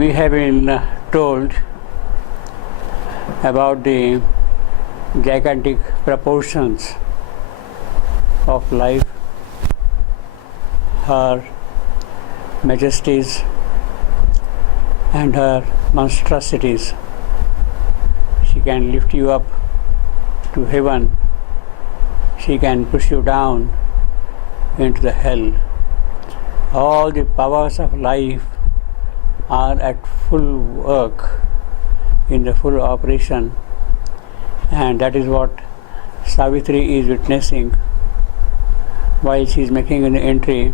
We have been told about the gigantic proportions of life, her majesties and her monstrosities. She can lift you up to heaven, she can push you down into the hell. All the powers of life are at full work, in the full operation, and that is what Savitri is witnessing while she is making an entry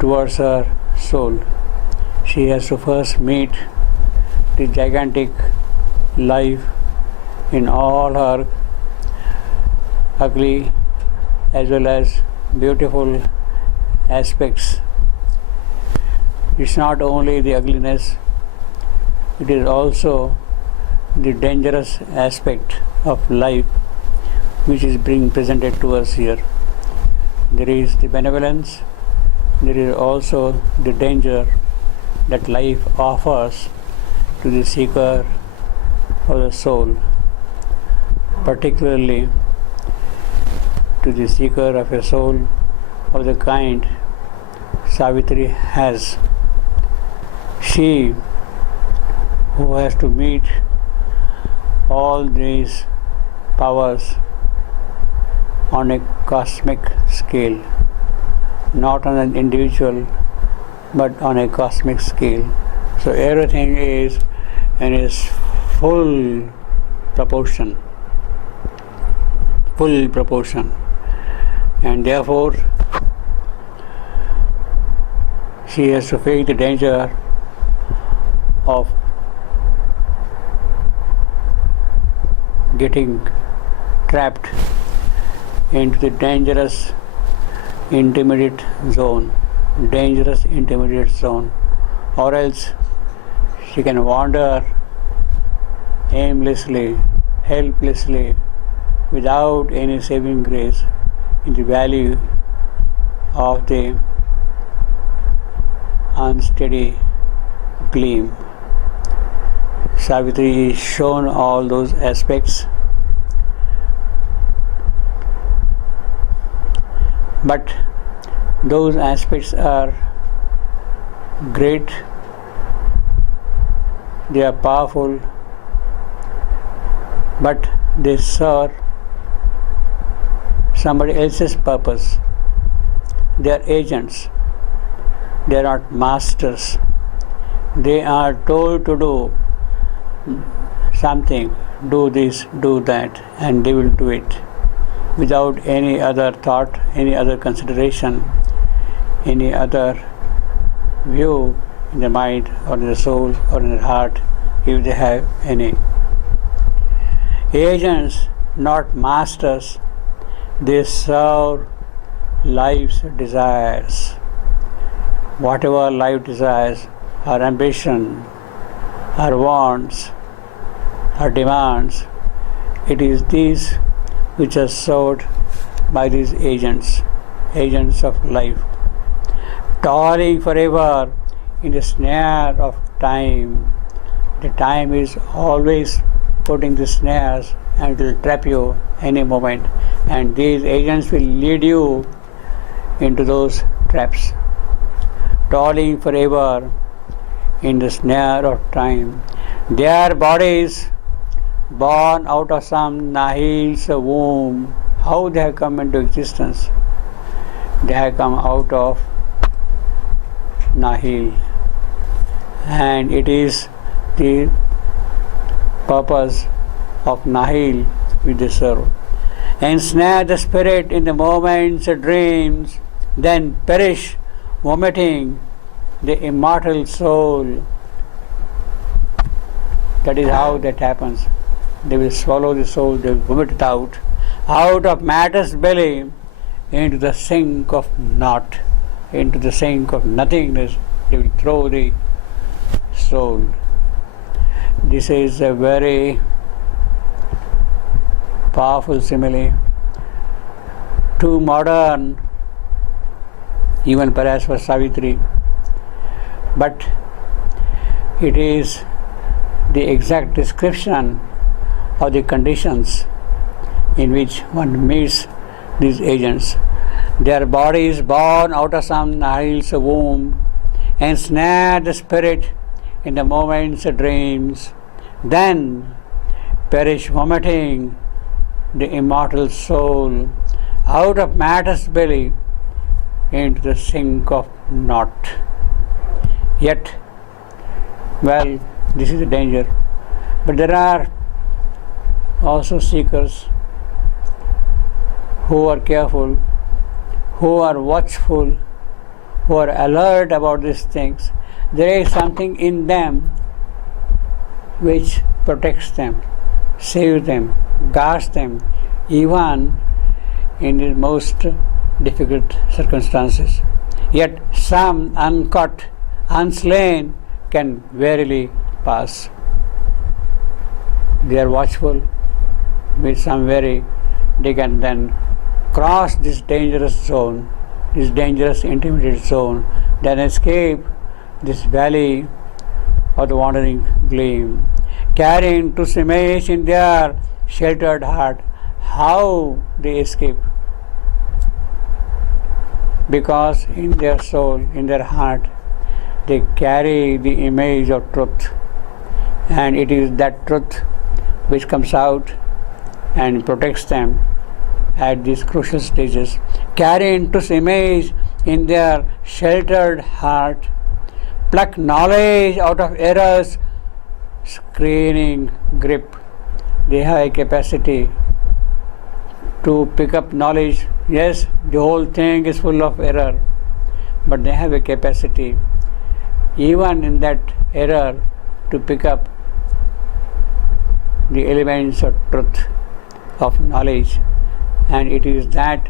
towards her soul. She has to first meet the gigantic life in all her ugly as well as beautiful aspects. It's not only the ugliness, it is also the dangerous aspect of life which is being presented to us here. There is the benevolence, there is also the danger that life offers to the seeker of the soul, particularly to the seeker of a soul of the kind Savitri has. She who has to meet all these powers on a cosmic scale, not on an individual but on a cosmic scale. So everything is in its full proportion, and therefore she has to face the danger of getting trapped into the dangerous intermediate zone, or else she can wander aimlessly, helplessly, without any saving grace in the valley of the unsteady gleam. Savitri is shown all those aspects, but those aspects are great, they are powerful, but they serve somebody else's purpose. They are agents, they are not masters. They are told to do something, do this, do that, and they will do it without any other thought, any other consideration, any other view in the mind or in the soul or in the heart, if they have any. Agents, not masters, they serve life's desires. Whatever life desires, her ambition, her wants, her demands, it is these which are served by these agents of life, toiling forever in the snare of time. The time is always putting the snares and will trap you any moment, and these agents will lead you into those traps, toiling forever in the snare of time. Their bodies born out of some nihil's womb, how they have come into existence? They have come out of nihil, and it is the purpose of nihil which they serve. Ensnare the spirit in the moment's dreams, then perish, vomiting the immortal soul. That is how that happens. They will swallow the soul, they will vomit it out of matter's belly into the sink of naught, into the sink of nothingness. They will throw the soul. This is a very powerful simile, too modern even perhaps for Savitri, but it is the exact description of the conditions in which one meets these agents. Their body is born out of some Nihil's womb, ensnare the spirit in the moment's dreams, then perish vomiting the immortal soul out of matter's belly into the sink of naught. Yet, well, this is the danger. But there are also seekers who are careful, who are watchful, who are alert about these things. There is something in them which protects them, saves them, guards them, even in the most difficult circumstances. Yet some uncaught, unslain can verily pass. They are watchful with some very, they can then cross this dangerous zone, this dangerous intermediate zone, then escape this valley of the wandering gleam, carrying to image in their sheltered heart. How they escape? Because in their soul, in their heart, they carry the image of truth, and it is that truth which comes out and protects them at these crucial stages. Carry Truth's image in their sheltered heart, pluck knowledge out of error's screening grip. They have a capacity to pick up knowledge. Yes, the whole thing is full of error, but they have a capacity, even in that error, to pick up the elements of truth, of knowledge, and it is that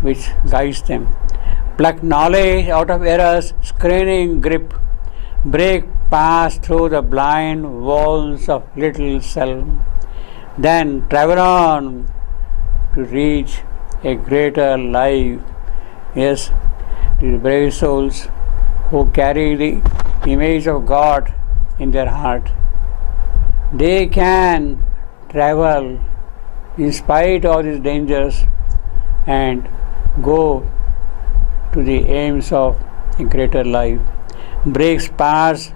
which guides them. Pluck knowledge out of error's screening grip, break past through the blind walls of little self, then travel on to reach a greater life. Yes, the brave souls who carry the image of God in their heart, they can travel in spite of these dangers and go to the aims of a greater life. Breaks past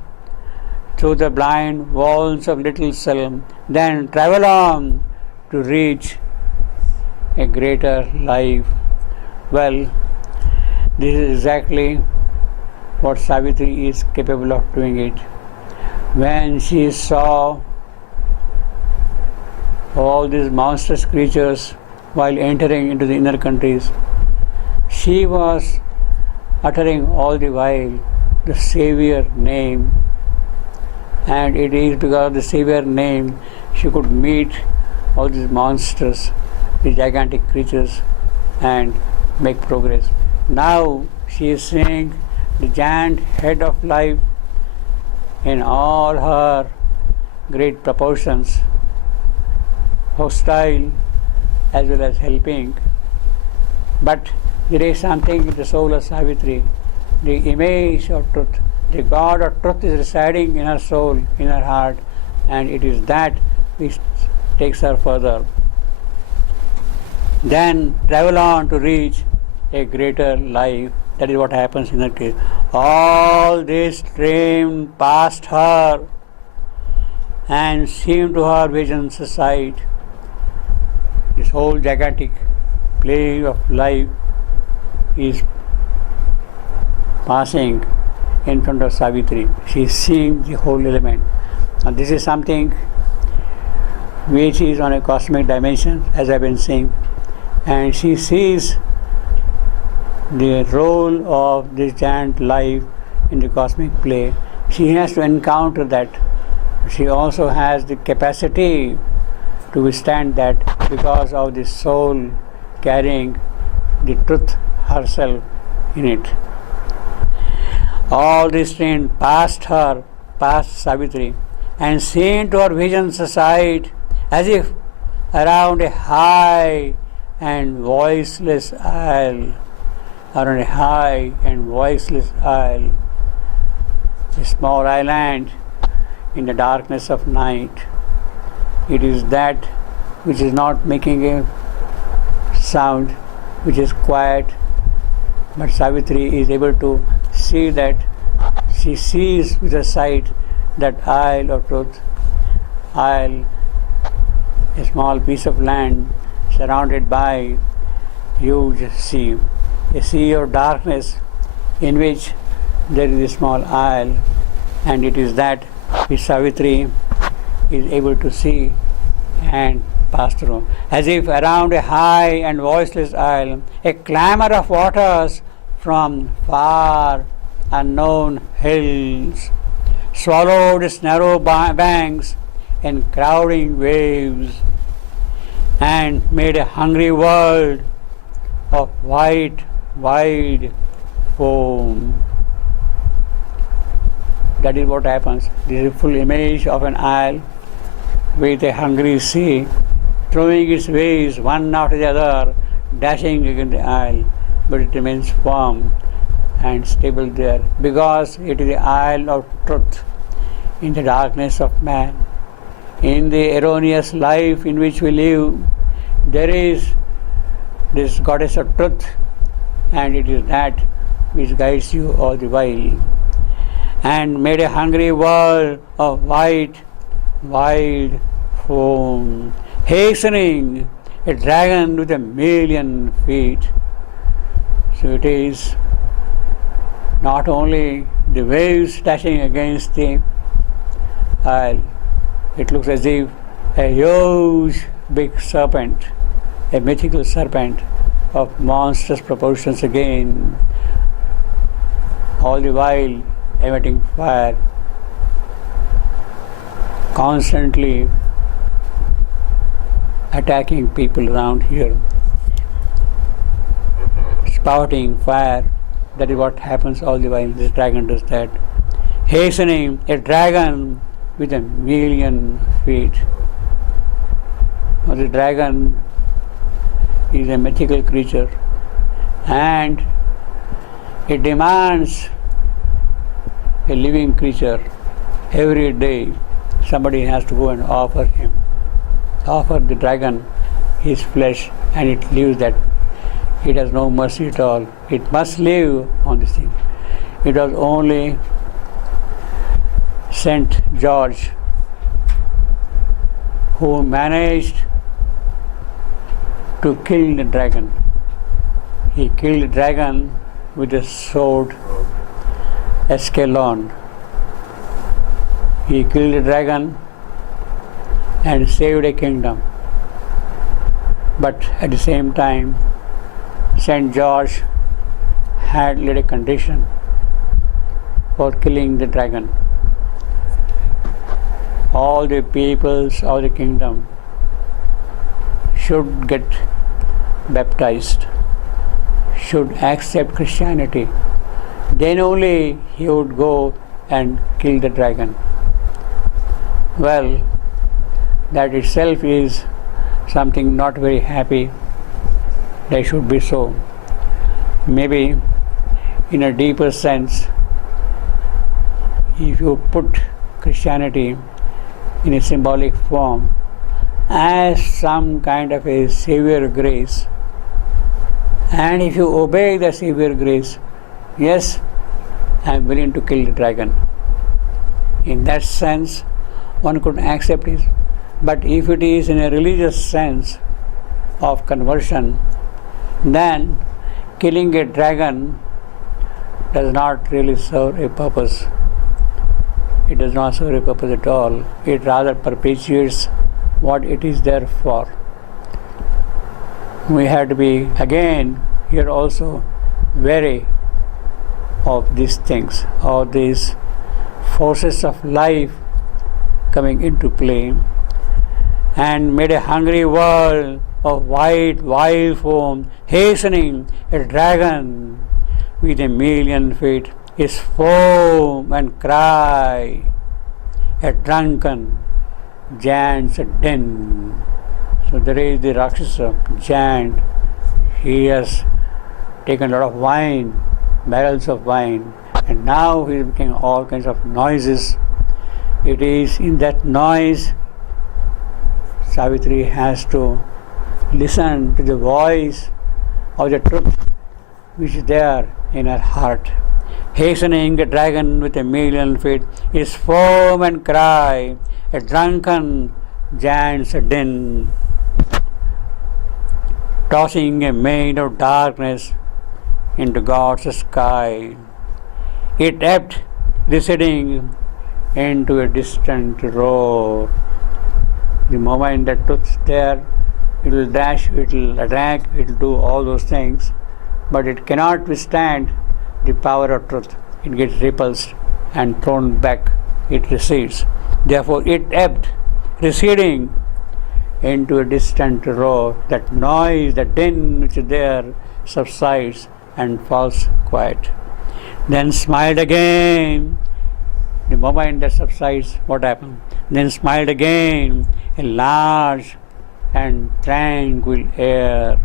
through the blind walls of little self, then travel on to reach a greater life. Well, this is exactly what Savitri is capable of doing it. When she saw all these monstrous creatures while entering into the inner countries, she was uttering all the while the Savior name, and it is because of the Savior name she could meet all these monsters, the gigantic creatures, and make progress. Now she is seeing the giant head of life in all her great proportions, hostile as well as helping. But there is something in the soul of Savitri, the image of truth, the God of truth is residing in her soul, in her heart, and it is that which takes her further. Then travel on to reach a greater life. That is what happens in her case. All this streamed past her and seemed to her vision's sight. This whole gigantic play of life is passing in front of Savitri. She is seeing the whole element. Now this is something which is on a cosmic dimension, as I have been saying, and she sees the role of this giant life in the cosmic play. She has to encounter that. She also has the capacity to withstand that because of the soul carrying the truth herself in it. All this train passed her, past Savitri, and seen to her vision's sight as if around a high and voiceless isle, a small island in the darkness of night. It is that which is not making a sound, which is quiet. But Savitri is able to see that. She sees with her sight that isle of truth, isle, a small piece of land surrounded by huge sea, a sea of darkness in which there is a small isle, and it is that which Savitri is able to see and pass through. As if around a high and voiceless isle, a clamor of waters from far unknown hills swallowed its narrow banks and crowding waves, and made a hungry world of white, wide foam. That is what happens. This is a full image of an isle with a hungry sea, throwing its waves one after the other, dashing against the isle, but it remains firm and stable there, because it is the isle of truth in the darkness of man. In the erroneous life in which we live, there is this goddess of truth, and it is that which guides you all the while. And made a hungry world of white, wide foam, hastening a dragon with 1,000,000 feet. So it is not only the waves dashing against the isle, it looks as if a huge big serpent, a mythical serpent of monstrous proportions again, all the while emitting fire, constantly attacking people around here, spouting fire. That is what happens all the while. This dragon does that. Hastening a dragon with 1,000,000 feet. Now, the dragon is a mythical creature, and it demands a living creature. Every day somebody has to go and offer the dragon his flesh, and it lives that. It has no mercy at all. It must live on this thing. It was only St. George who managed to kill the dragon. He killed the dragon with the sword Escalon. He killed the dragon and saved a kingdom. But at the same time, St. George had laid a condition for killing the dragon. All the peoples of the kingdom should get baptized, should accept Christianity. Then only he would go and kill the dragon. Well, that itself is something not very happy. They should be so. Maybe in a deeper sense, if you put Christianity in a symbolic form as some kind of a savior grace, and if you obey the savior grace, yes, I am willing to kill the dragon. In that sense, one could accept it. But if it is in a religious sense of conversion, then killing a dragon does not really serve a purpose. It does not serve a purpose at all. It rather perpetuates what it is there for. We have to be, again, here also wary of these things, of these forces of life coming into play, and made a hungry world of white, wild foam, hastening a dragon with 1,000,000 feet. His foam and cry, a drunken giant's den. So there is the Rakshasa giant. He has taken a lot of wine, barrels of wine, And now he is making all kinds of noises. It is in that noise Savitri has to listen to the voice of the truth which is there in her heart. Hastening the dragon with a million feet, his foam and cry, a drunken giant's din, tossing a mane of darkness into God's sky. It ebbed, receding into a distant roar. The moment that truth is there, it will dash, it will attack, it will do all those things, but it cannot withstand the power of truth. It gets repulsed and thrown back, it recedes. Therefore, it ebbed, receding into a distant roar. That noise, the din which is there, subsides and falls quiet. Then smiled again. The moment that subsides, what happened? Then smiled again, a large and tranquil air.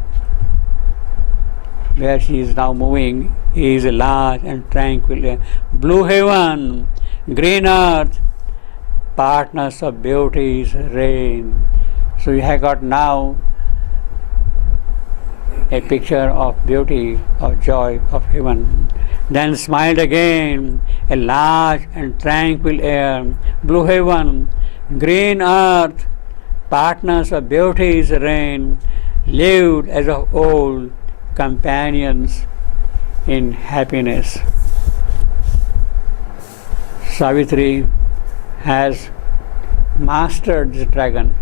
Where she is now moving is a large and tranquil air. Blue heaven, green earth, partners of beauty's reign. So you have got now a picture of beauty, of joy, of heaven. Then smiled again, a large and tranquil air. Blue heaven, green earth, partners of beauty's reign, lived as of old, companions in happiness. Savitri has mastered the dragon,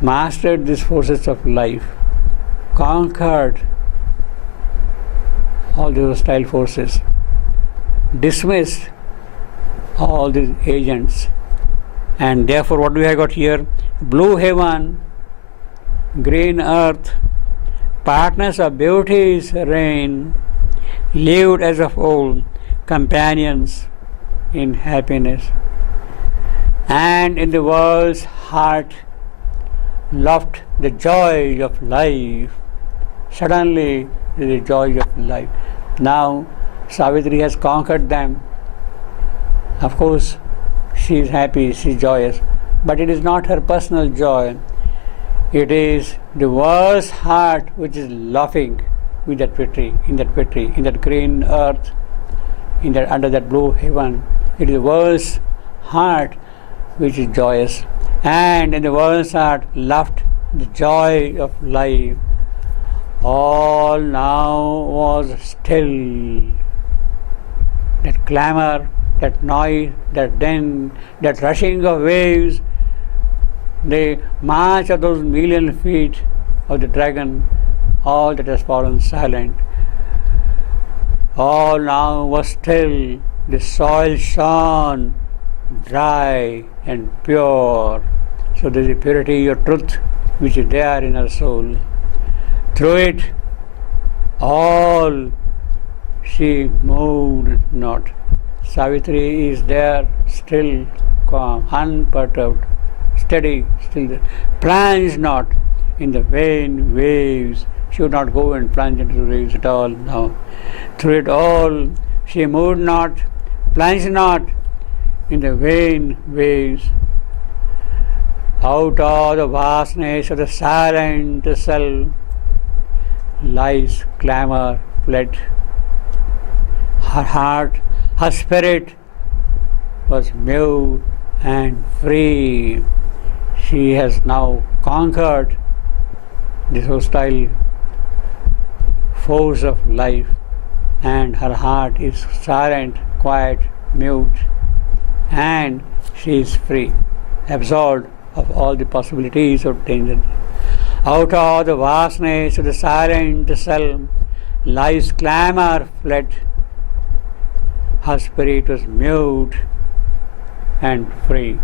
mastered these forces of life, conquered all the hostile forces, dismissed all these agents, and therefore what do we have got here? Blue heaven, green earth, partners of beauty's reign, lived as of old, companions in happiness. And in the world's heart loved the joy of life. Suddenly, the joy of life. Now, Savitri has conquered them. Of course, she is happy, she is joyous, but it is not her personal joy. It is the world's heart which is laughing with that victory, in that green earth, under that blue heaven. It is the world's heart which is joyous, and in the world's heart laughed the joy of life. All now was still. That clamor, that noise, that din, that rushing of waves, the march of those million feet of the dragon, all that has fallen silent. All now was still. The soil shone dry and pure. So there is a purity of truth which is there in our soul. Through it all she moved not. Savitri is there, still calm, unperturbed, steady, still there. Plunged not in the vain waves. She would not go and plunge into the waves at all. No. Through it all she moved not, plunged not in the vain waves. Out of the vastness of the silent self, life's clamor fled. Her heart, her spirit was mute and free. She has now conquered this hostile force of life, and her heart is silent, quiet, mute, and she is free, absolved of all the possibilities of danger. Out of the vastness of the silent self, life's clamor fled. Her spirit was mute and free.